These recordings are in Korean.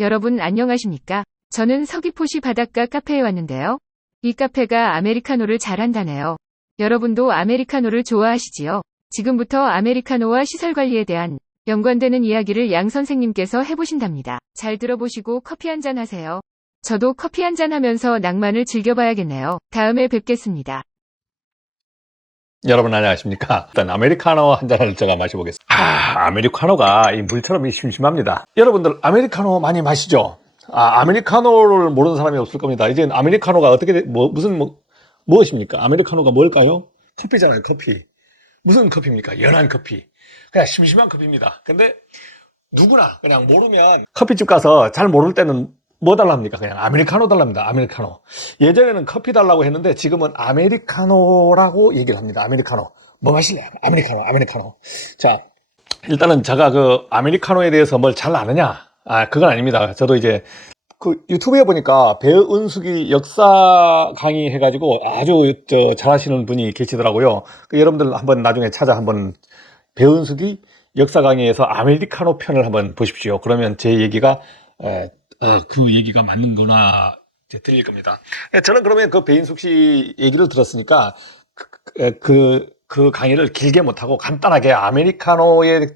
여러분 안녕하십니까? 저는 서귀포시 바닷가 카페에 왔는데요. 이 카페가 아메리카노를 잘한다네요. 여러분도 아메리카노를 좋아하시지요? 지금부터 아메리카노와 시설 관리에 대한 연관되는 이야기를 양 선생님께서 해보신답니다. 잘 들어보시고 커피 한잔 하세요. 저도 커피 한잔 하면서 낭만을 즐겨봐야겠네요. 다음에 뵙겠습니다. 여러분 안녕하십니까? 일단 아메리카노 한 잔을 제가 마셔보겠습니다. 아메리카노가 이 물처럼 심심합니다. 여러분들 아메리카노 많이 마시죠? 아메리카노를 모르는 사람이 없을 겁니다. 이제 아메리카노가 어떻게 무엇입니까? 아메리카노가 뭘까요? 커피잖아요, 커피. 무슨 커피입니까? 연한 커피. 그냥 심심한 커피입니다. 근데 누구나 그냥 모르면 커피집 가서 잘 모를 때는 뭐 달랍니까? 그냥 아메리카노 달랍니다. 아메리카노. 예전에는 커피 달라고 했는데 지금은 아메리카노라고 얘기를 합니다. 아메리카노. 뭐 마실래요? 아메리카노. 자, 일단은 제가 그 아메리카노에 대해서 뭘 잘 아느냐? 그건 아닙니다. 저도 이제 그 유튜브에 보니까 배은숙이 역사 강의 해가지고 아주 잘하시는 분이 계시더라고요. 여러분들 한번 나중에 한번 배은숙이 역사 강의에서 아메리카노 편을 한번 보십시오. 그러면 제 얘기가 그 얘기가 맞는 거나 들릴 겁니다. 저는 그러면 그 배인숙 씨 얘기를 들었으니까 그 강의를 길게 못하고 간단하게 아메리카노에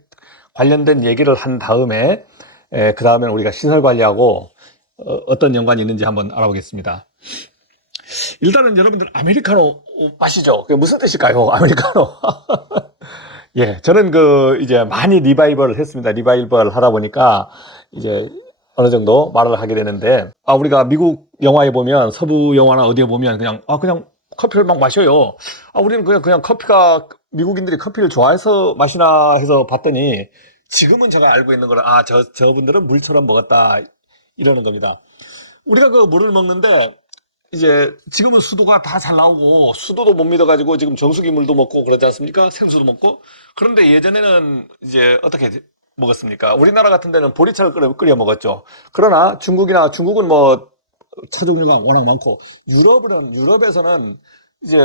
관련된 얘기를 한 다음에 그 다음에 우리가 시설 관리하고 어떤 연관이 있는지 한번 알아보겠습니다. 일단은 여러분들 아메리카노 마시죠? 그게 무슨 뜻일까요? 아메리카노. 예, 저는 이제 많이 리바이벌을 했습니다. 리바이벌 하다 보니까 이제 어느 정도 말을 하게 되는데, 우리가 미국 영화에 보면, 서부 영화나 어디에 보면 그냥 커피를 막 마셔요. 우리는 그냥 미국인들이 커피를 좋아해서 마시나 해서 봤더니, 지금은 제가 알고 있는 거는, 저분들은 물처럼 먹었다, 이러는 겁니다. 우리가 그 물을 먹는데, 이제 지금은 수도가 다 잘 나오고, 수도도 못 믿어가지고 지금 정수기 물도 먹고 그러지 않습니까? 생수도 먹고. 그런데 예전에는 이제 어떻게 먹었습니까? 우리나라 같은 데는 보리차를 끓여 먹었죠. 그러나 중국은 뭐 차 종류가 워낙 많고, 유럽에서는 이제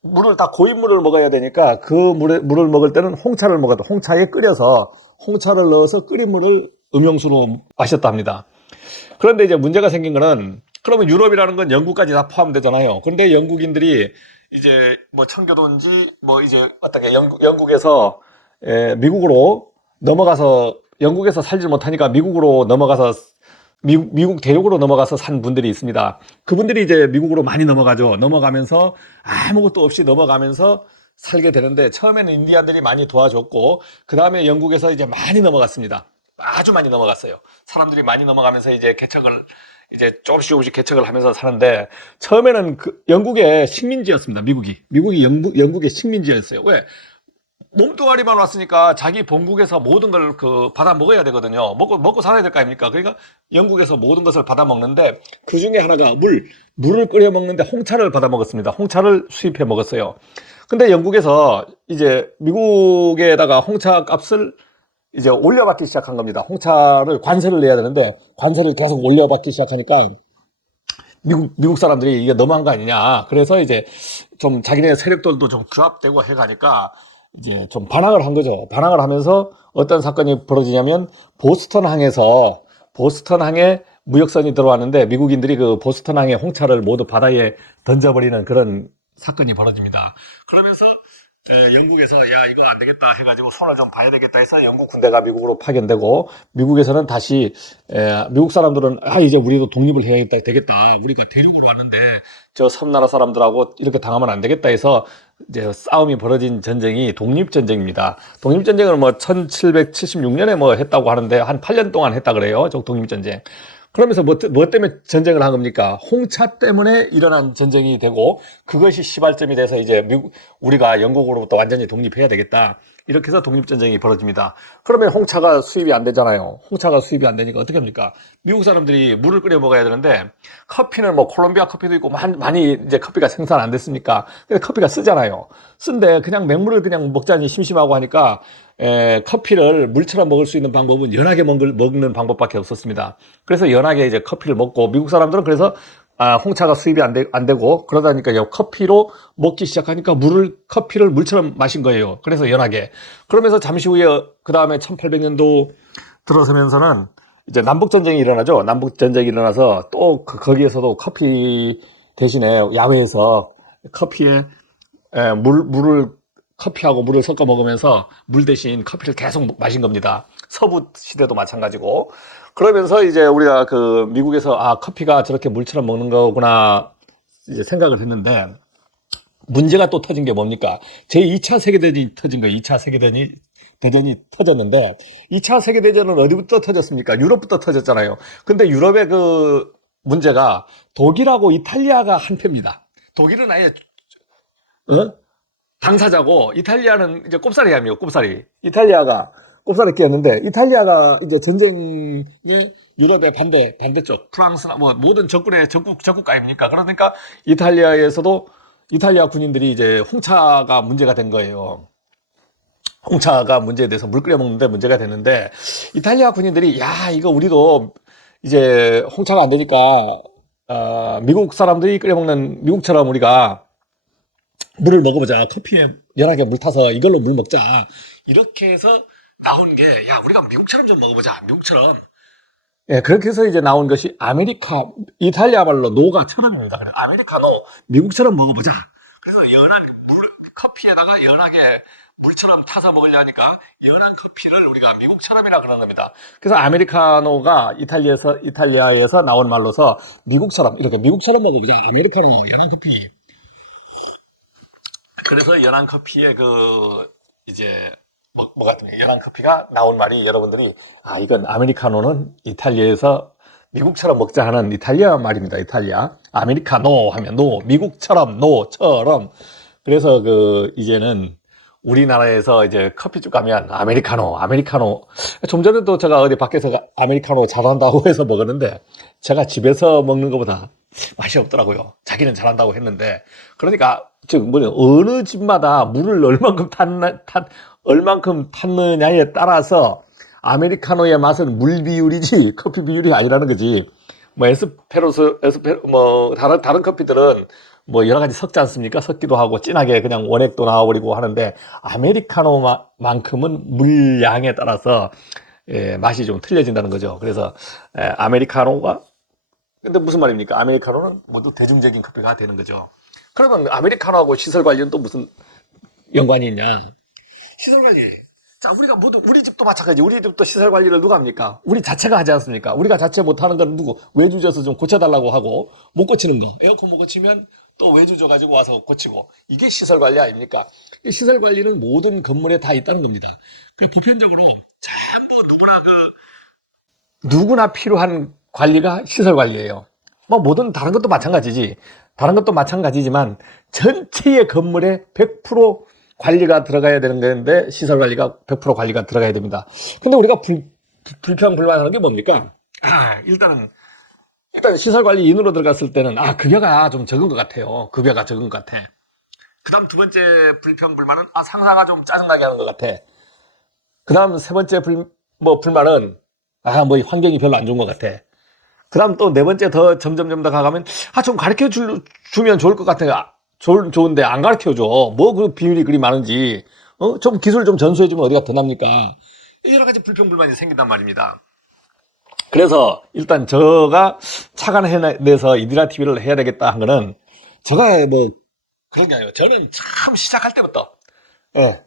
물을 다 고인물을 먹어야 되니까 그 물을 먹을 때는 홍차를 먹어도 홍차에 끓여서 홍차를 넣어서 끓인 물을 음용수로 마셨다 합니다. 그런데 이제 문제가 생긴 거는, 그러면 유럽이라는 건 영국까지 다 포함되잖아요. 그런데 영국인들이 이제 뭐 청교도인지 뭐 이제 어떻게 영국에서 미국으로 넘어가서, 영국에서 살지 못하니까 미국으로 넘어가서 미국 대륙으로 넘어가서 산 분들이 있습니다. 그분들이 이제 미국으로 많이 넘어가면서 아무것도 없이 넘어가면서 살게 되는데, 처음에는 인디안들이 많이 도와줬고, 그 다음에 영국에서 이제 많이 넘어갔습니다. 아주 많이 넘어갔어요. 사람들이 많이 넘어가면서 이제 조금씩 개척을 하면서 사는데, 처음에는 영국의 식민지였습니다. 미국이 영국의 식민지였어요. 왜? 몸뚱아리만 왔으니까 자기 본국에서 모든 걸 받아 먹어야 되거든요. 먹고 살아야 될 거 아닙니까? 그러니까 영국에서 모든 것을 받아 먹는데, 그 중에 하나가 물을 끓여 먹는데 홍차를 받아 먹었습니다. 홍차를 수입해 먹었어요. 근데 영국에서 이제 미국에다가 홍차 값을 이제 올려받기 시작한 겁니다. 홍차를 관세를 내야 되는데, 관세를 계속 올려받기 시작하니까 미국 사람들이 이게 너무한 거 아니냐. 그래서 이제 좀 자기네 세력들도 좀 규합되고 해가니까 이제 좀 반항을 한 거죠. 반항을 하면서 어떤 사건이 벌어지냐면, 보스턴항에 무역선이 들어왔는데, 미국인들이 그 보스턴항에 홍차를 모두 바다에 던져버리는 그런 사건이 벌어집니다. 그러면서 영국에서 이거 안 되겠다 해가지고 손을 좀 봐야 되겠다 해서 영국 군대가 미국으로 파견되고, 미국에서는 다시 미국 사람들은 이제 우리도 독립을 해야 되겠다. 우리가 대륙으로 왔는데 저 섬나라 사람들하고 이렇게 당하면 안 되겠다 해서 이제 싸움이 벌어진 전쟁이 독립전쟁입니다. 독립전쟁을 뭐 1776년에 뭐 했다고 하는데 한 8년 동안 했다 그래요. 저 독립전쟁. 그러면서 뭐 때문에 전쟁을 한 겁니까? 홍차 때문에 일어난 전쟁이 되고, 그것이 시발점이 돼서 이제 우리가 영국으로부터 완전히 독립해야 되겠다, 이렇게 해서 독립전쟁이 벌어집니다. 그러면 홍차가 수입이 안 되잖아요. 홍차가 수입이 안 되니까 어떻게 합니까? 미국 사람들이 물을 끓여 먹어야 되는데, 커피는 뭐 콜롬비아 커피도 있고 많이 이제 커피가 생산 안 됐으니까, 근데 커피가 쓰잖아요. 쓴데 그냥 맹물을 그냥 먹자니 심심하고 하니까 커피를 물처럼 먹을 수 있는 방법은 연하게 먹는 방법밖에 없었습니다. 그래서 연하게 이제 커피를 먹고, 미국 사람들은 그래서 홍차가 수입이 안 되고 그러다니까 커피로 먹기 시작하니까 커피를 물처럼 마신 거예요. 그래서 연하게. 그러면서 잠시 후에 그 다음에 1800년도 들어서면서는 이제 남북전쟁이 일어나죠. 남북전쟁이 일어나서 또 거기에서도 커피 대신에 야외에서 커피에 물을 커피하고 물을 섞어 먹으면서 물 대신 커피를 계속 마신 겁니다. 서부 시대도 마찬가지고. 그러면서 이제 우리가 그 미국에서 아, 커피가 저렇게 물처럼 먹는 거구나 이제 생각을 했는데 문제가 또 터진 게 뭡니까? 제2차 세계대전이 터진 거예요. 2차 세계대전이 터졌는데 2차 세계대전은 어디부터 터졌습니까? 유럽부터 터졌잖아요. 근데 유럽의 그 문제가 독일하고 이탈리아가 한패입니다. 독일은 아예 당사자고 이탈리아는 이제 꼽사리 아니에요. 꼽사리. 이탈리아가 꼽사리 끼었는데 이탈리아가 이제 전쟁이 유럽의 반대쪽 프랑스나 뭐 모든 적군의 적국 아닙니까? 그러니까 이탈리아에서도 이탈리아 군인들이 이제 홍차가 문제가 된 거예요. 홍차가 문제에 대해서 물 끓여 먹는데 문제가 됐는데 이탈리아 군인들이 야 이거 우리도 이제 홍차가 안 되니까 미국 사람들이 끓여 먹는 미국처럼 우리가 물을 먹어보자. 커피에 연하게 물 타서 이걸로 물 먹자. 이렇게 해서 나온 게, 야, 우리가 미국처럼 좀 먹어보자. 미국처럼. 예, 그렇게 해서 이제 나온 것이 이탈리아 말로 노가처럼입니다. 그래서 아메리카노, 미국처럼 먹어보자. 그래서 커피에다가 연하게 물처럼 타서 먹으려니까 연한 커피를 우리가 미국처럼이라 그러는 겁니다. 그래서 아메리카노가 이탈리아에서 나온 말로서 미국처럼, 이렇게 미국처럼 먹어보자. 아메리카노, 연한 커피. 그래서 연한 커피에 연한 커피가 나온 말이 여러분들이 아 이건 아메리카노는 이탈리아에서 미국처럼 먹자 하는 이탈리아 말입니다. 이탈리아 아메리카노 하면 미국처럼 노처럼 그래서 이제는 우리나라에서 이제 커피집 가면 아메리카노 좀 전에도 제가 어디 밖에서 아메리카노 잘한다고 해서 먹었는데 제가 집에서 먹는 것보다 맛이 없더라고요. 자기는 잘한다고 했는데 그러니까 어느 집마다 물을 얼만큼 탔느냐에 따라서 아메리카노의 맛은 물 비율이지 커피 비율이 아니라는 거지. 뭐 다른 커피들은 뭐 여러 가지 섞지 않습니까? 섞기도 하고 진하게 그냥 원액도 나와버리고 하는데 아메리카노만큼은 물량에 따라서 맛이 좀 틀려진다는 거죠. 그래서 아메리카노가 근데 무슨 말입니까? 아메리카노는 모두 대중적인 커피가 되는 거죠. 그러면 아메리카노하고 시설 관리는 또 무슨 연관이 있냐? 시설 관리. 자, 우리 집도 마찬가지. 우리 집도 시설 관리를 누가 합니까? 우리 자체가 하지 않습니까? 우리가 자체 못하는 건 누구? 외주 줘서 좀 고쳐달라고 하고, 못 고치는 거. 에어컨 못 고치면 또 외주 줘가지고 와서 고치고. 이게 시설 관리 아닙니까? 시설 관리는 모든 건물에 다 있다는 겁니다. 보편적으로 전부 누구나 필요한 관리가 시설 관리예요. 뭐 모든 다른 것도 마찬가지지. 다른 것도 마찬가지지만 전체의 건물에 100% 관리가 들어가야 되는 건데 시설 관리가 100% 관리가 들어가야 됩니다. 근데 우리가 불평불만하는 게 뭡니까? 일단 시설 관리 인으로 들어갔을 때는 급여가 좀 적은 것 같아요. 급여가 적은 것 같아. 그다음 두 번째 불평불만은 상사가 좀 짜증나게 하는 것 같아. 그다음 세 번째 불만은 뭐 환경이 별로 안 좋은 것 같아. 그 다음 또 네 번째 더 점점 더 가가면 좀 가르쳐 주면 좋을 것 같아. 좋은데 안 가르쳐 줘. 뭐 그 비밀이 그리 많은지. 좀 기술 좀 전수해 주면 어디가 더 납니까? 여러 가지 불평불만이 생긴단 말입니다. 그래서 일단 제가 차관해내서 이디라 TV를 해야 되겠다 한 거는 제가 뭐 그런 게 아니에요. 저는 참 시작할 때부터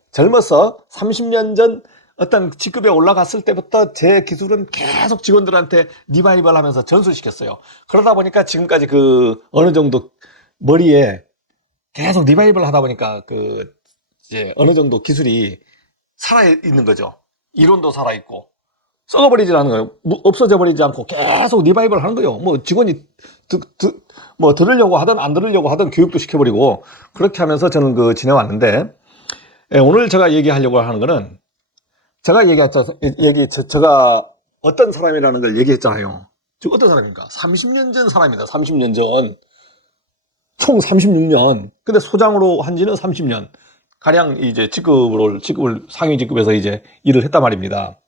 젊어서 30년 전 어떤 직급에 올라갔을 때부터 제 기술은 계속 직원들한테 리바이벌 하면서 전수시켰어요. 그러다 보니까 지금까지 어느 정도 머리에 계속 리바이벌 하다 보니까 이제 어느 정도 기술이 살아있는 거죠. 이론도 살아있고. 썩어버리지 않는 거예요. 없어져 버리지 않고 계속 리바이벌 하는 거예요. 뭐 직원이 들으려고 하든 안 들으려고 하든 교육도 시켜버리고 그렇게 하면서 저는 지내왔는데 오늘 제가 얘기하려고 하는 거는 제가 제가 어떤 사람이라는 걸 얘기했잖아요. 지금 어떤 사람입니까? 30년 전 사람이다. 30년 전. 총 36년. 근데 소장으로 한 지는 30년. 가량 이제 직급을 상위 직급에서 이제 일을 했단 말입니다.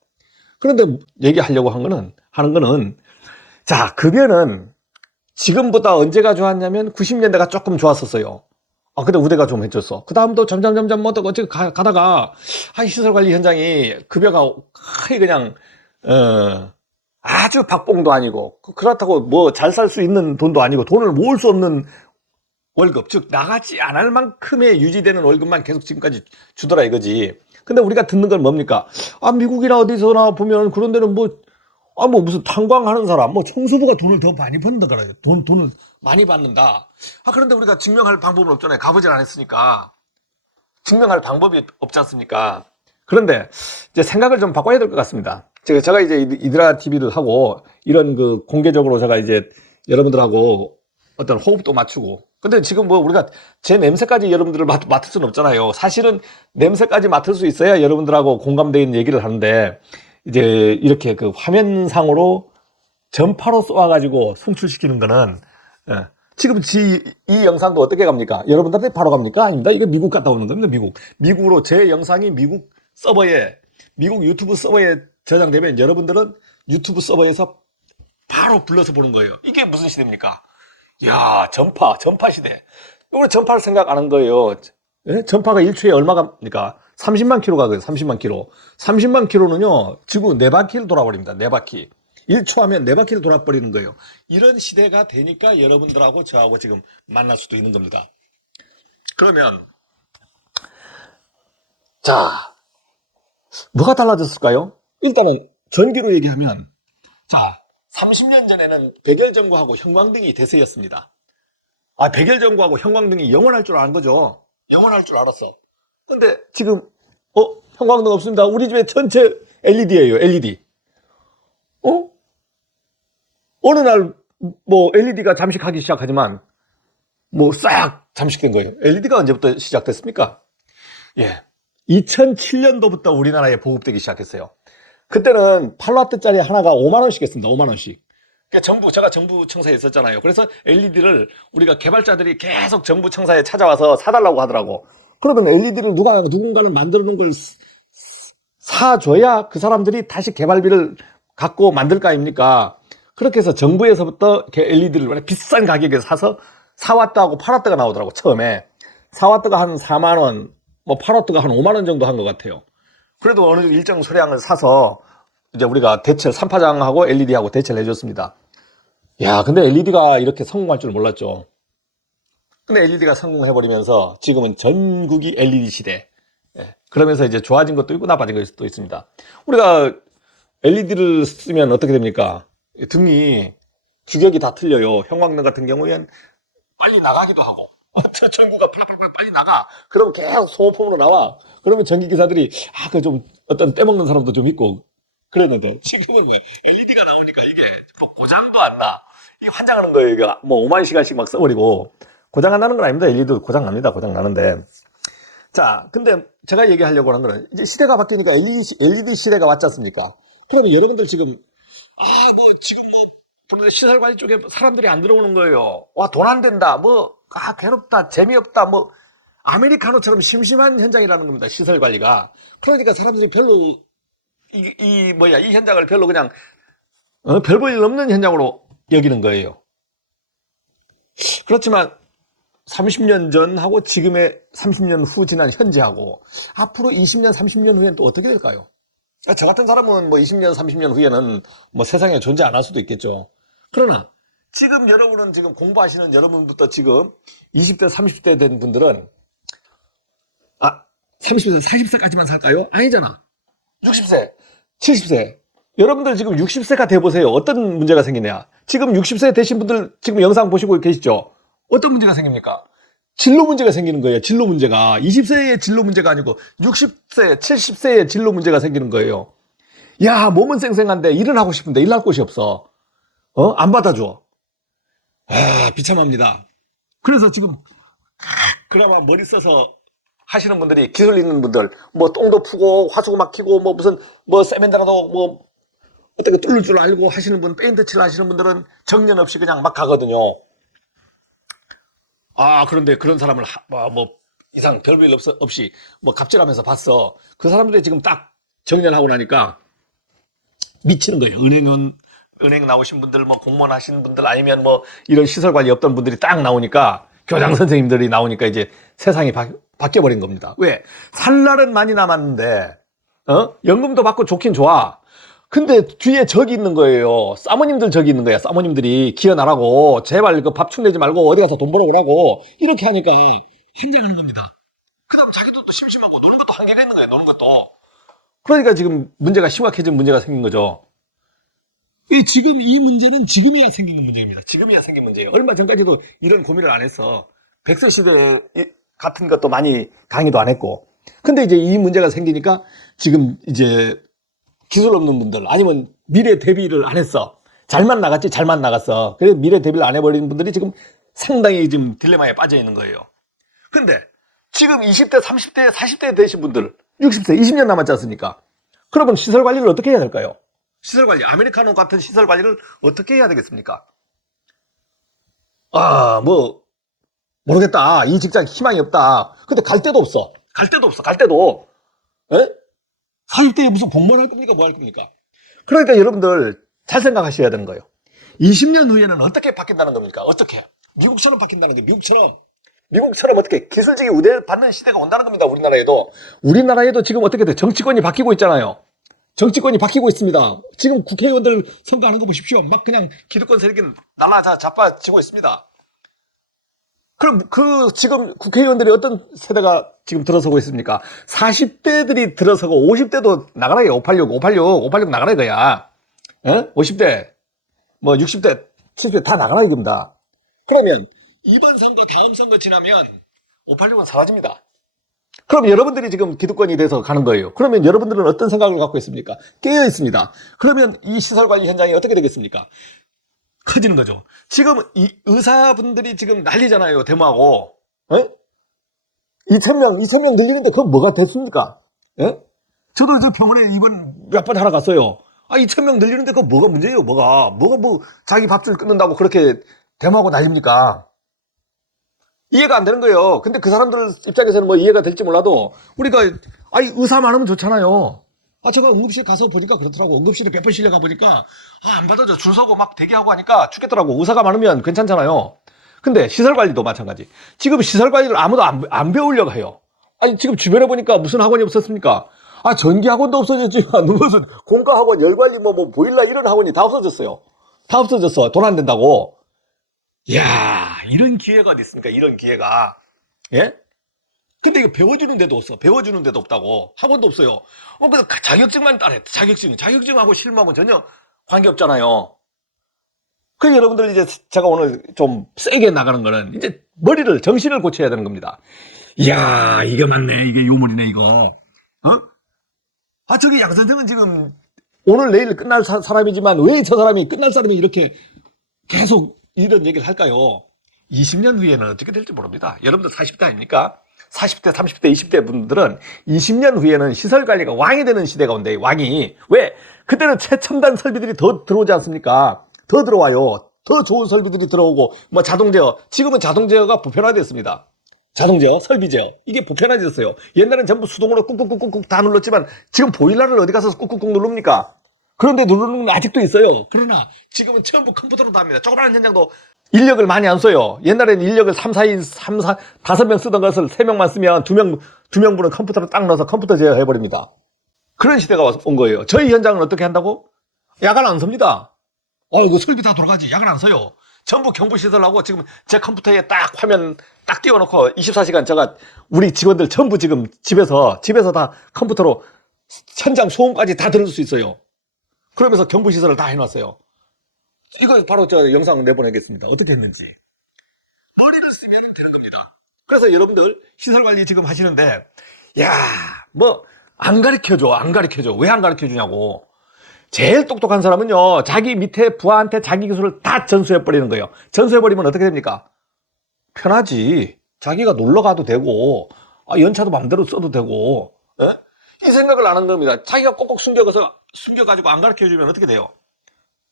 그런데 얘기하려고 하는 거는, 자, 급여는 지금보다 언제가 좋았냐면 90년대가 조금 좋았었어요. 근데 우대가 좀 해줬어. 그 다음도 점점 어떻게 가다가 시설관리 현장이 급여가 거의 그냥 아주 박봉도 아니고, 그렇다고 뭐 잘 살 수 있는 돈도 아니고, 돈을 모을 수 없는 월급, 즉 나가지 않을 만큼의 유지되는 월급만 계속 지금까지 주더라 이거지. 근데 우리가 듣는 건 뭡니까? 아, 미국이나 어디서나 보면 그런 데는 뭐, 아, 뭐 무슨 탄광하는 사람, 뭐 청소부가 돈을 더 많이 번다 그래요. 돈을 많이 받는다. 아, 그런데 우리가 증명할 방법은 없잖아요. 가보질 않았으니까. 증명할 방법이 없지 않습니까? 그런데 이제 생각을 좀 바꿔야 될 것 같습니다. 제가 이제 이드라 TV를 하고 이런 그 공개적으로 제가 이제 여러분들하고 어떤 호흡도 맞추고. 근데 지금 뭐 우리가 제 냄새까지 여러분들을 맡을 수는 없잖아요. 사실은 냄새까지 맡을 수 있어야 여러분들하고 공감되는 얘기를 하는데 이제 이렇게 그 화면상으로 전파로 쏘아가지고 송출시키는 거는 예. 지금 이 영상도 어떻게 갑니까? 여러분들한테 바로 갑니까? 아닙니다. 이거 미국 갔다 오는 겁니다. 미국으로 제 영상이 미국 서버에, 미국 유튜브 서버에 저장되면 여러분들은 유튜브 서버에서 바로 불러서 보는 거예요. 이게 무슨 시대입니까? 야, 전파 시대. 우리 전파를 생각 안 한 거예요. 예? 전파가 1초에 얼마 갑니까? 30만 킬로 가거든요. 30만 킬로. 30만 킬로는요, 지구 4바퀴를 돌아버립니다. 4바퀴. 1초 하면 4바퀴를 돌아버리는 거예요. 이런 시대가 되니까 여러분들하고 저하고 지금 만날 수도 있는 겁니다. 그러면, 자, 뭐가 달라졌을까요? 일단은 전기로 얘기하면, 자, 30년 전에는 백열전구하고 형광등이 대세였습니다. 아, 백열전구하고 형광등이 영원할 줄 아는 거죠. 영원할 줄 알았어. 근데 지금, 형광등 없습니다. 우리 집에 전체 LED예요, LED. 어느 날, 뭐, LED가 잠식하기 시작하지만, 뭐, 싹 잠식된 거예요. LED가 언제부터 시작됐습니까? 예. 2007년도부터 우리나라에 보급되기 시작했어요. 그때는 8W짜리 하나가 5만원씩 했습니다. 5만원씩. 그러니까 제가 정부 청사에 있었잖아요. 그래서 LED를 우리가 개발자들이 계속 정부 청사에 찾아와서 사달라고 하더라고. 그러면 LED를 누군가는 만들어 놓은 걸 사줘야 그 사람들이 다시 개발비를 갖고 만들 거 아닙니까? 그렇게 해서 정부에서부터 LED를 비싼 가격에 사서 4W하고 8W가 나오더라고, 처음에. 4W가 한 4만원, 뭐 8W가 한 5만원 정도 한 것 같아요. 그래도 어느 정도 일정 소량을 사서 이제 우리가 3파장하고 LED하고 대체를 해줬습니다. 야, 근데 LED가 이렇게 성공할 줄 몰랐죠. 근데 LED가 성공해버리면서 지금은 전국이 LED 시대. 예. 그러면서 이제 좋아진 것도 있고 나빠진 것도 있습니다. 우리가 LED를 쓰면 어떻게 됩니까? 등이 규격이 다 틀려요. 형광등 같은 경우에는 빨리 나가기도 하고 전구가 팔팔팔 빨리 나가. 그럼 계속 소모품으로 나와. 그러면 전기기사들이 그 좀 어떤 떼먹는 사람도 좀 있고 그랬는데 지금은 왜 LED가 나오니까 이게 뭐 고장도 안 나. 이게 환장하는 거예요. 이게 뭐 5만 시간씩 막 써버리고 고장 안 나는 건 아닙니다. LED도 고장 납니다. 고장 나는데. 자, 근데 제가 얘기하려고 하는 거는 이제 시대가 바뀌니까 LED 시대가 왔지 않습니까? 그러면 여러분들 지금 지금 보는데 시설 관리 쪽에 사람들이 안 들어오는 거예요. 와, 돈 안 된다. 괴롭다. 재미없다. 아메리카노처럼 심심한 현장이라는 겁니다. 시설 관리가. 그러니까 사람들이 별로, 이 현장을 별로 그냥, 별 볼 일 없는 현장으로 여기는 거예요. 그렇지만, 30년 전하고 지금의 30년 후 지난 현재하고, 앞으로 20년, 30년 후엔 또 어떻게 될까요? 저 같은 사람은 20년, 30년 후에는 세상에 존재 안 할 수도 있겠죠. 그러나 지금 여러분은 지금 공부하시는 여러분부터 지금 20대, 30대 된 분들은 30세, 40세까지만 살까요? 아니잖아. 60세, 70세. 여러분들 지금 60세가 돼보세요. 어떤 문제가 생기냐. 지금 60세 되신 분들 지금 영상 보시고 계시죠? 어떤 문제가 생깁니까? 진로 문제가 생기는 거예요. 진로 문제가. 20세의 진로 문제가 아니고 60세, 70세의 진로 문제가 생기는 거예요. 야, 몸은 쌩쌩한데 일은 하고 싶은데 일할 곳이 없어. 안 받아줘. 비참합니다. 그래서 지금 그나마 머리 써서 하시는 분들이, 기술 있는 분들, 똥도 푸고 화수구 막히고 무슨 세면대라도 어떻게 뚫을 줄 알고 하시는 분, 페인트 칠 하시는 분들은 정년 없이 그냥 막 가거든요. 그런데 그런 사람을 이상 별일 없이 갑질하면서 봤어. 그 사람들이 지금 딱 정년하고 나니까 미치는 거예요. 은행 나오신 분들, 공무원 하시는 분들, 아니면 이런 시설 관리 없던 분들이 딱 나오니까, 교장 선생님들이 나오니까 이제 세상이 바뀌어버린 겁니다. 왜? 살 날은 많이 남았는데, 연금도 받고 좋긴 좋아. 근데 뒤에 적이 있는 거예요. 사모님들 적이 있는 거야. 사모님들이 기어나라고 제발 그 밥 축내지 말고 어디 가서 돈 벌어 오라고 이렇게 하니까 환장하는 겁니다. 그다음 자기도 또 심심하고 노는 것도 한계가 있는 거야. 노는 것도. 그러니까 지금 문제가 심각해진 문제가 생긴 거죠. 지금 이 문제는 지금이야 생긴 문제입니다. 지금이야 생긴 문제예요. 얼마 전까지도 이런 고민을 안 했어. 백세 시대 같은 것도 많이 강의도 안 했고. 근데 이제 이 문제가 생기니까 지금 이제 기술 없는 분들 아니면 미래 대비를 안 했어. 잘만 나갔지 잘만 나갔어. 그래서 미래 대비를 안 해버린 분들이 지금 상당히 지금 딜레마에 빠져 있는 거예요. 근데 지금 20대, 30대, 40대 되신 분들 60세, 20년 남았지 않습니까? 그러면 시설 관리를 어떻게 해야 될까요? 시설 관리, 아메리카노 같은 시설 관리를 어떻게 해야 되겠습니까? 모르겠다. 이 직장 희망이 없다. 근데 갈 데도 없어. 갈 데도 없어. 갈 데도. 에? 40대에 무슨 공무원 할 겁니까? 뭐 할 겁니까? 그러니까 여러분들 잘 생각하셔야 되는 거예요. 20년 후에는 어떻게 바뀐다는 겁니까? 어떻게? 미국처럼 바뀐다는 게 미국처럼 어떻게 기술직이 우대받는 시대가 온다는 겁니다. 우리나라에도 지금 어떻게 돼? 정치권이 바뀌고 있잖아요. 정치권이 바뀌고 있습니다. 지금 국회의원들 선거하는 거 보십시오. 막 그냥 기득권 세력이 자빠지고 있습니다. 그럼 지금 국회의원들이 어떤 세대가 지금 들어서고 있습니까? 40대들이 들어서고 50대도 나가라 이거야. 586 나가라 이거야. 50대, 뭐 60대, 70대 다 나가라 이겁니다. 그러면 이번 선거, 다음 선거 지나면 586은 사라집니다. 그럼 여러분들이 지금 기득권이 돼서 가는 거예요. 그러면 여러분들은 어떤 생각을 갖고 있습니까? 깨어 있습니다. 그러면 이 시설관리 현장이 어떻게 되겠습니까? 커지는 거죠. 지금 이 의사분들이 지금 난리잖아요. 데모하고. 2,000명 늘리는데 그건 뭐가 됐습니까? 저도 저 병원에 이번 몇 번 하러 갔어요. 2,000명 늘리는데 그거 뭐가 문제예요? 뭐가 뭐 자기 밥줄 끊는다고 그렇게 데모하고 난립니까? 이해가 안 되는 거예요. 근데 그 사람들 입장에서는 뭐 이해가 될지 몰라도 우리가 의사 많으면 좋잖아요. 제가 응급실 가서 보니까 그렇더라고. 응급실에 몇 번 실려가 보니까 안 받아줘. 줄 서고 막 대기하고 하니까 죽겠더라고. 의사가 많으면 괜찮잖아요. 근데 시설 관리도 마찬가지. 지금 시설 관리를 아무도 안 배우려고 해요. 지금 주변에 보니까 무슨 학원이 없었습니까? 전기 학원도 없어졌지만 무슨 공과 학원, 열 관리 뭐 보일러 이런 학원이 다 없어졌어요. 다 없어졌어. 돈 안 된다고. 이야, 이런 기회가 어디 있습니까? 이런 기회가. 예? 근데 이거 배워주는 데도 없어. 배워주는 데도 없다고. 학원도 없어요. 그래서 자격증만 따래. 자격증하고 실무하고 전혀 관계없잖아요. 그래서 여러분들 이제 제가 오늘 좀 세게 나가는 거는 이제 정신을 고쳐야 되는 겁니다. 이야, 이게 맞네. 이게 요물이네, 이거. 저기 양 선생은 지금 오늘 내일 끝날 사람이지만 왜 저 사람이 끝날 사람이 이렇게 계속 이런 얘기를 할까요? 20년 후에는 어떻게 될지 모릅니다. 여러분들 40대 아닙니까? 40대, 30대, 20대 분들은 20년 후에는 시설 관리가 왕이 되는 시대가 온대요. 왕이. 왜? 그때는 최첨단 설비들이 더 들어오지 않습니까? 더 들어와요. 더 좋은 설비들이 들어오고 뭐 자동 제어. 지금은 자동 제어가 보편화됐습니다. 자동 제어, 설비 제어. 이게 보편화됐어요. 옛날엔 전부 수동으로 꾹꾹꾹꾹 다 눌렀지만 지금 보일러를 어디 가서 꾹꾹꾹 누릅니까? 그런데 누르는 건 아직도 있어요. 그러나 지금은 전부 컴퓨터로 다 합니다. 조그마한 현장도 인력을 많이 안 써요. 옛날에는 인력을 5명 쓰던 것을 3명만 쓰면 2명분은 컴퓨터로 딱 넣어서 컴퓨터 제어해버립니다. 그런 시대가 온 거예요. 저희 현장은 어떻게 한다고? 야간 안 섭니다. 이거 설비 다 돌아가지. 야간 안 써요. 전부 경부시설하고 지금 제 컴퓨터에 딱 화면 딱 띄워놓고 24시간 우리 직원들 전부 지금 집에서 다 컴퓨터로 현장 소음까지 다 들을 수 있어요. 그러면서 경부시설을 다 해놨어요. 이거 바로 저 영상 내보내겠습니다. 어떻게 됐는지. 머리를 쓰면 되는 겁니다. 그래서 여러분들 시설관리 지금 하시는데 안 가르쳐줘. 왜 안 가르쳐주냐고. 제일 똑똑한 사람은요, 자기 밑에 부하한테 자기 기술을 다 전수해버리는 거예요. 전수해버리면 어떻게 됩니까? 편하지. 자기가 놀러 가도 되고, 연차도 마음대로 써도 되고, 이 생각을 안 한 겁니다. 자기가 꼭꼭 숨겨가지고 안 가르쳐주면 어떻게 돼요?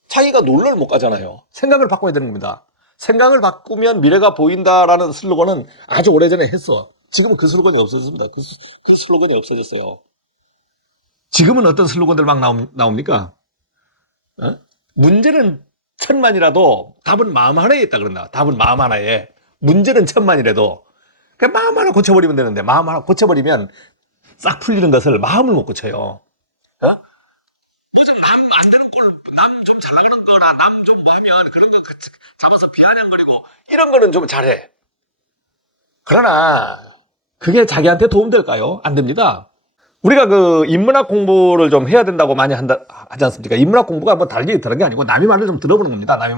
자기가 놀러를 못 가잖아요. 생각을 바꿔야 되는 겁니다. 생각을 바꾸면 미래가 보인다라는 슬로건은 아주 오래전에 했어. 지금은 그 슬로건이 없어졌습니다. 그 슬로건이 없어졌어요. 지금은 어떤 슬로건들 막 나옵니까? 문제는 1000만이라도 답은 마음 하나에 있다 그런다. 답은 마음 하나에. 문제는 1000만이라도 마음 하나 고쳐버리면 되는데 마음 하나 고쳐버리면 싹 풀리는 것을 마음을 못 고쳐요. 남 좀 뭐 하면 그런 거 같이 잡아서 비아냥거리고 이런 거는 좀 잘해. 그러나 그게 자기한테 도움될까요? 안 됩니다. 우리가 그 인문학 공부를 좀 해야 된다고 많이 하지 않습니까? 인문학 공부가 뭐 달리 다른 게 아니고 남의 말을 좀 들어보는 겁니다. 남의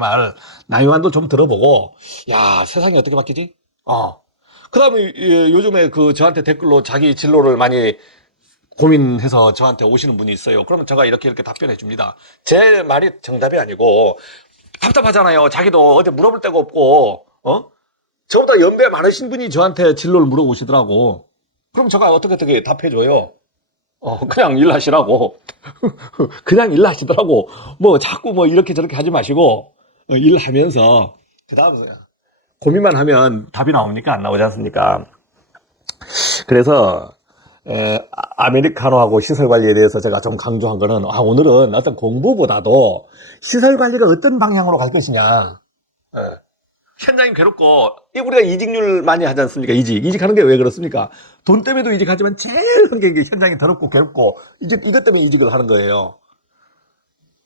말도 좀 들어보고, 야, 세상이 어떻게 바뀌지? 그 다음에 요즘에 그 저한테 댓글로 자기 진로를 많이 고민해서 저한테 오시는 분이 있어요. 그러면 제가 이렇게 답변해 줍니다. 제 말이 정답이 아니고 답답하잖아요. 자기도 어제 물어볼 데가 없고, 저보다 연배 많으신 분이 저한테 진로를 물어보시더라고. 그럼 제가 어떻게 답해줘요? 그냥 일하시라고. 그냥 일하시더라고. 뭐 자꾸 뭐 이렇게 저렇게 하지 마시고, 일하면서, 그 다음 고민만 하면 답이 나옵니까? 안 나오지 않습니까? 그래서, 아메리카노하고 시설 관리에 대해서 제가 좀 강조한 거는, 오늘은 어떤 공부보다도 시설 관리가 어떤 방향으로 갈 것이냐. 현장이 괴롭고, 우리가 이직률 많이 하지 않습니까? 이직하는 게 왜 그렇습니까? 돈 때문에도 이직하지만 제일 큰 게 현장이 더럽고 괴롭고, 이것 때문에 이직을 하는 거예요.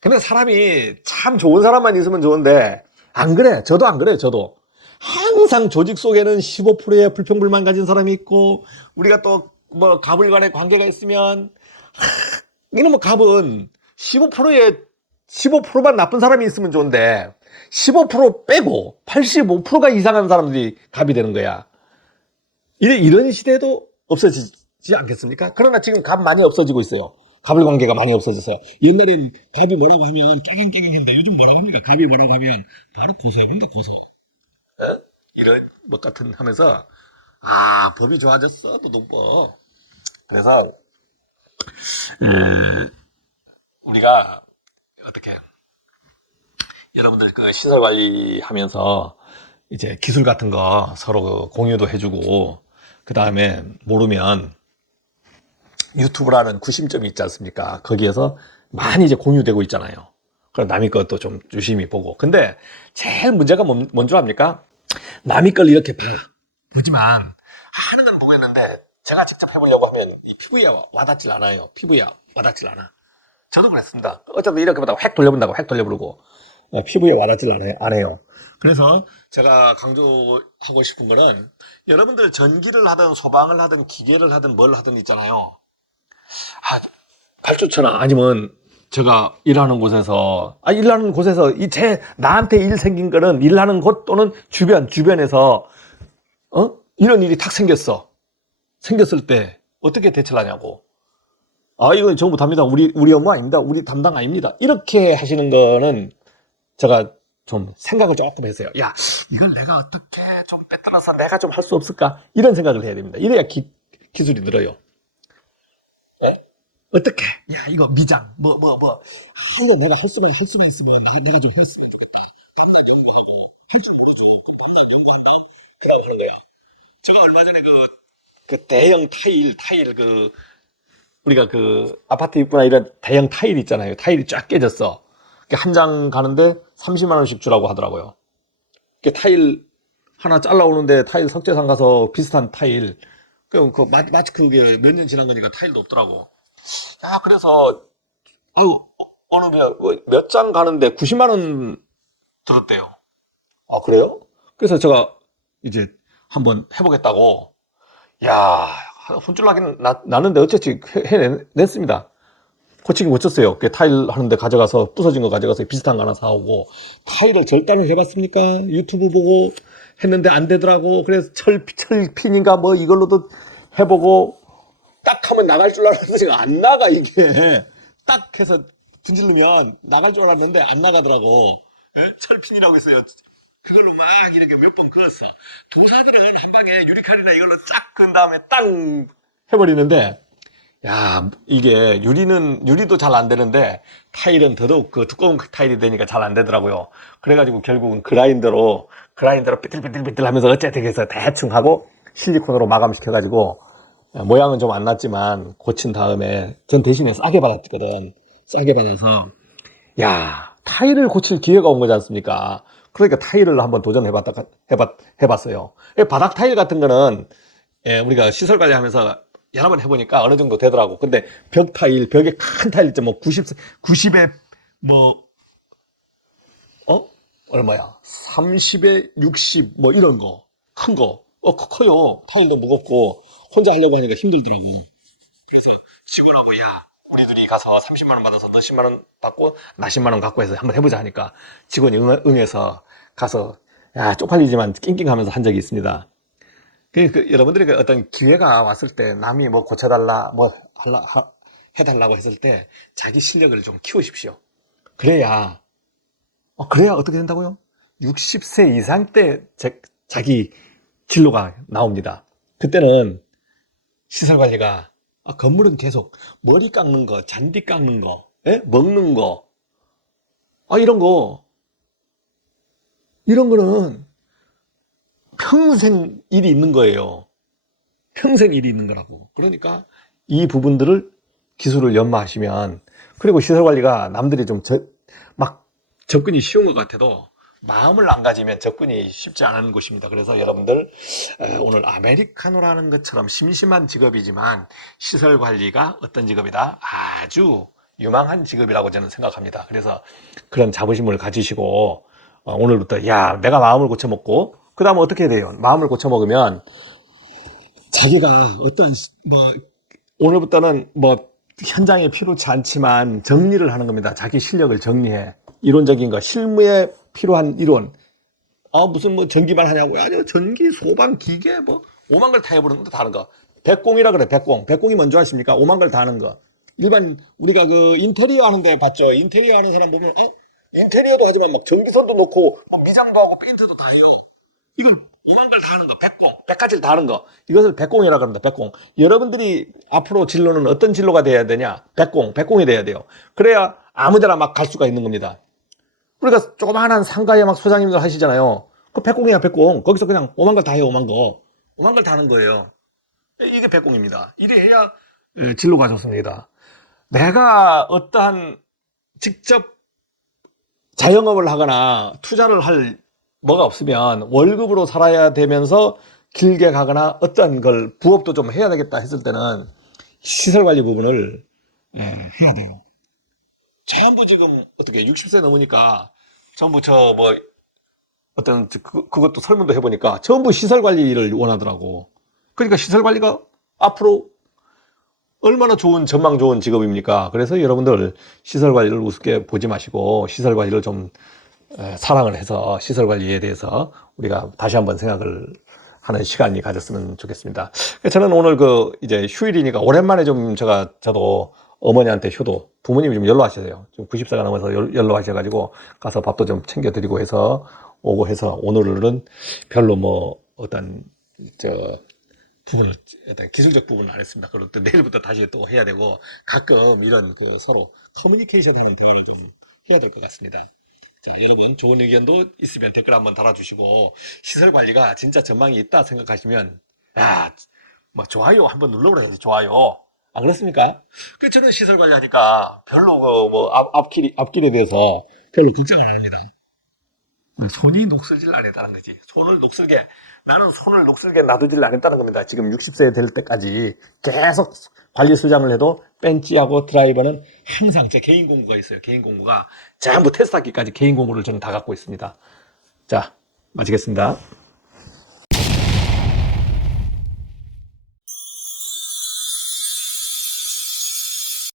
근데 사람이 참 좋은 사람만 있으면 좋은데, 안 그래. 저도 안 그래요, 저도. 항상 조직 속에는 15%의 불평불만 가진 사람이 있고, 우리가 또 뭐 갑을 간의 관계가 있으면, 이놈의 갑은 15%만 나쁜 사람이 있으면 좋은데, 15% 빼고 85%가 이상한 사람들이 갑이 되는 거야. 이런 시대도 없어지지 않겠습니까? 그러나 지금 갑 많이 없어지고 있어요. 갑을 관계가 많이 없어졌어요. 옛날엔 갑이 뭐라고 하면 깨갱깨갱했는데 요즘 뭐라고 합니까? 갑이 뭐라고 하면 바로 고소해본다, 고소. 이런 것 같은 하면서 법이 좋아졌어, 노동법. 그래서 우리가 어떻게 여러분들 그 시설 관리하면서 이제 기술 같은 거 서로 그 공유도 해주고, 그 다음에 모르면 유튜브라는 구심점이 있지 않습니까? 거기에서 많이 이제 공유되고 있잖아요. 그럼 남의 것도 좀 유심히 보고. 근데 제일 문제가 뭔 줄 압니까? 남의 걸 이렇게 보지만 하는 건 보고 있는데 제가 직접 해보려고 하면 이 피부에 와닿질 않아요. 피부에 와닿질 않아. 저도 그랬습니다. 어차피 이렇게 보다가 획 돌려본다고 획 돌려부르고 피부에 와닿질 않아요. 그래서 제가 강조하고 싶은 거는 여러분들 전기를 하든 소방을 하든 기계를 하든 뭘 하든 있잖아요. 발주처나 아니면 제가 일하는 곳에서 나한테 일 생긴 거는 일하는 곳 또는 주변에서 이런 일이 탁 생겼을 때 어떻게 대처를 하냐고. 이건 전부 답니다. 우리 업무 아닙니다. 우리 담당 아닙니다. 이렇게 하시는 거는 제가 좀 생각을 조금 했어요. 야, 이걸 내가 어떻게 좀 빼뜨려서 내가 좀 할 수 없을까? 이런 생각을 해야 됩니다. 이래야 기술이 늘어요. 네? 어떻게? 야, 이거 미장, 이거 내가 할 수만 있으면 내가 좀 했으면 좋겠다. 담당 연구하고, 할 줄 모르죠. 담당 연구한다? 그러고 하는 거야. 제가 얼마 전에 그 대형 타일, 우리가 아파트 입구나 이런 대형 타일 있잖아요. 타일이 쫙 깨졌어. 한 장 가는데 30만 원씩 주라고 하더라고요. 타일 하나 잘라오는데 타일 석재상 가서 비슷한 타일. 마치 그게 몇 년 지난 거니까 타일도 없더라고. 그래서, 어느 몇 장 가는데 90만 원 들었대요. 그래요? 그래서 제가 이제 한번 해보겠다고. 혼쭐 나긴 나는데 어쨌지 해냈습니다. 고치기 못 쳤어요. 타일 하는데 가져가서 부서진 거 가져가서 비슷한 거 하나 사오고, 타일을 절단을 해봤습니까? 유튜브 보고 했는데 안 되더라고. 그래서 철핀인가 뭐 이걸로도 해보고 딱 하면 나갈 줄 알았는데 안 나가 이게. 딱 해서 분질르면 나갈 줄 알았는데 안 나가더라고. 철핀이라고 했어요. 그걸로 막 이렇게 몇 번 그었어. 도사들은 한 방에 유리칼이나 이걸로 쫙 그은 다음에 땅 해버리는데, 이게 유리도 잘 안 되는데 타일은 더더욱 두꺼운 타일이 되니까 잘 안 되더라고요. 그래가지고 결국은 그라인더로 삐뚤삐뚤 하면서 어쨌든 해서 대충 하고 실리콘으로 마감시켜가지고 모양은 좀 안 났지만 고친 다음에 전 대신에 싸게 받았거든. 싸게 받아서 타일을 고칠 기회가 온 거지 않습니까? 그러니까 타일을 한번 해봤어요. 바닥 타일 같은 거는 우리가 시설 관리하면서 여러 번 해보니까 어느 정도 되더라고. 근데 벽에 큰 타일 있죠. 90에 얼마야? 30에 60, 뭐 이런 거. 큰 거. 커요. 타일도 무겁고, 혼자 하려고 하니까 힘들더라고. 그래서 직원하고, 야, 우리 둘이 가서 30만 원 받아서 너 10만 원 받고, 나 10만 원 갖고 해서 한번 해보자 하니까 직원이 응해서 가서, 야, 쪽팔리지만 낑낑하면서 한 적이 있습니다. 여러분들이 어떤 기회가 왔을 때 남이 뭐 고쳐달라, 해달라고 했을 때 자기 실력을 좀 키우십시오. 그래야 어떻게 된다고요? 60세 이상 때 자기 진로가 나옵니다. 그때는 시설 관리가 건물은 계속 머리 깎는 거, 잔디 깎는 거, 예? 먹는 거, 이런 거는 평생 일이 있는 거예요. 평생 일이 있는 거라고. 그러니까 이 부분들을 기술을 연마하시면, 그리고 시설 관리가 남들이 좀 막 접근이 쉬운 것 같아도 마음을 안 가지면 접근이 쉽지 않은 곳입니다. 그래서 여러분들 오늘 아메리카노라는 것처럼 심심한 직업이지만 시설 관리가 어떤 직업이다? 아주 유망한 직업이라고 저는 생각합니다. 그래서 그런 자부심을 가지시고 오늘부터 야, 내가 마음을 고쳐먹고 그 다음에 어떻게 해야 돼요? 마음을 고쳐먹으면 자기가 어떤 오늘부터는 현장에 필요치 않지만 정리를 하는 겁니다. 자기 실력을 정리해. 이론적인 거, 실무에 필요한 이론. 무슨 전기만 하냐고. 아니요, 전기, 소방, 기계, 오만 걸 다 해보는 것도 다른 거. 백공이라 그래, 백공. 백공이 뭔지 아십니까? 오만 걸 다 하는 거. 일반, 우리가 인테리어 하는데 봤죠? 인테리어 하는 사람 보면, 인테리어도 하지만 전기선도 놓고, 미장도 하고, 페인트도 다 해요. 이건 오만 걸 다 하는 거, 백공, 100가지를 다 하는 거. 이것을 백공이라고 합니다, 백공. 여러분들이 앞으로 진로는 어떤 진로가 돼야 되냐? 백공이 돼야 돼요. 그래야 아무데나 막 갈 수가 있는 겁니다. 우리가 조그마한 상가에 막 소장님들 하시잖아요. 그 백공이야, 백공. 거기서 그냥 오만 걸 다 해요, 오만 거. 오만 걸 다 하는 거예요. 이게 백공입니다. 이래 해야 진로가 좋습니다. 내가 어떠한 직접 자영업을 하거나 투자를 할 뭐가 없으면 월급으로 살아야 되면서 길게 가거나 어떤 걸 부업도 좀 해야 되겠다 했을 때는 시설 관리 부분을 해야 돼요. 전부 지금 어떻게 60세 넘으니까 전부 그것도 설문도 해보니까 전부 시설 관리를 원하더라고. 그러니까 시설 관리가 앞으로 얼마나 전망 좋은 직업입니까? 그래서 여러분들 시설 관리를 우습게 보지 마시고 시설 관리를 좀 사랑을 해서 시설 관리에 대해서 우리가 다시 한번 생각을 하는 시간이 가졌으면 좋겠습니다. 저는 오늘 이제 휴일이니까 오랜만에 저도 어머니한테 효도, 부모님이 좀 연로하셔요. 좀 90세가 넘어서 연로하셔가지고 가서 밥도 좀 챙겨드리고 해서 오고 해서 오늘은 별로 어떤 기술적 부분은 안 했습니다. 그리고 또 내일부터 다시 또 해야 되고 가끔 이런 서로 커뮤니케이션 하는 대화를 좀 해야 될 것 같습니다. 자, 여러분 좋은 의견도 있으면 댓글 한번 달아주시고 시설 관리가 진짜 전망이 있다 생각하시면 좋아요 한번 눌러보라야지. 좋아요. 안 그렇습니까? 저는 시설 관리하니까 별로 앞길에 대해서 별로 걱정을 안 합니다. 손이 녹슬질 안 했다는 거지. 나는 손을 녹슬게 놔두질 않았다는 겁니다. 지금 60세 될 때까지 계속 관리 수장을 해도 벤치하고 드라이버는 항상 제 개인 공구가 있어요. 개인 공구가 전부 테스트하기까지 개인 공구를 저는 다 갖고 있습니다. 자, 마치겠습니다.